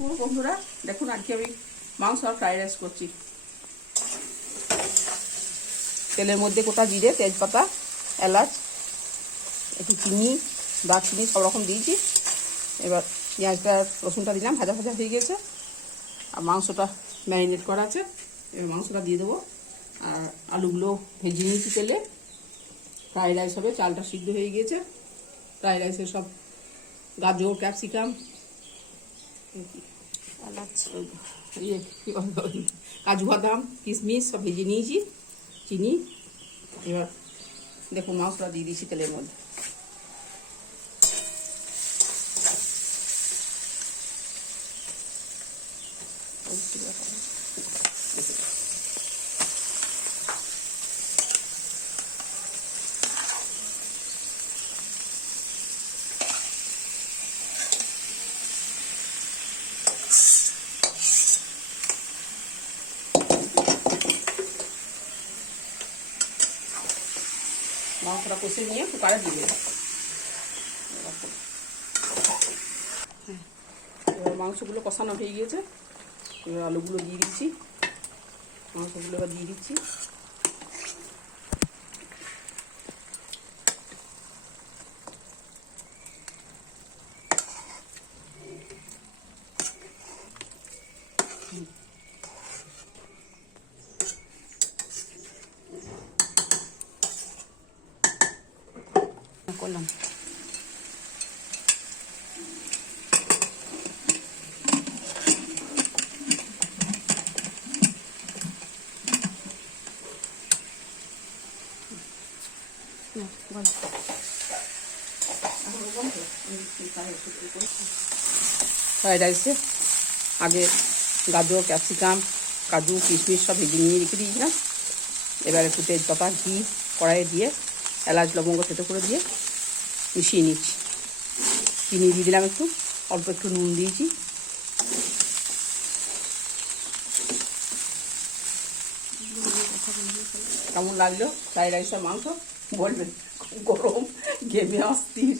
বন্ধুরা দেখুন আজকে আমি মাংস আর ফ্রাইড রাইস করছি। তেলের মধ্যে গোটা জিরে, তেজপাতা, এলাচ, একটু চিনি, দারচিনি সব রকম দিয়েছি। এবার পেঁয়াজটা রসুনটা দিলাম, ভাজা ভাজা হয়ে গেছে। আর মাংসটা ম্যারিনেট করা আছে, এবার মাংসটা দিয়ে দেবো। আর আলুগুলো ভেজে নিয়েছি তেলে। ফ্রাইড রাইস হবে, চালটা সিদ্ধ হয়ে গিয়েছে। ফ্রাইড রাইসের সব গাজর, ক্যাপসিকাম, কাজু বাদাম, কিশমিশ সব ভেজে নিয়েছি, চিনি। এবার দেখুন মাংসটা দিয়ে দিয়েছি তেলের মধ্যে। মাংসটা কষে নিয়ে কুকারে দিয়ে দেবো। এবার মাংসগুলো কষানো হয়ে গিয়েছে। এবার আলুগুলো দিয়ে দিচ্ছি, মাংসগুলো এবার দিয়ে দিচ্ছি। করলাম ফ্রাইড রাইসে আগে গাজর, ক্যাপসিকাম, কাজু, কিশমিশ সব ভেজে নিয়ে রেখে দিয়েছিলাম। এবার একটু তেজপাতা, ঘি কড়াইয়ে দিয়ে এলাচ, লবঙ্গ থেতো করে দিয়ে মিশিয়ে নিচ্ছি। চিনি দিয়ে দিলাম, একটু অল্প একটু নুন দিয়েছি। কেমন লাগলো ফ্রাইড রাইসের মাংস বলবেন, গরম ঘেমে অস্থির।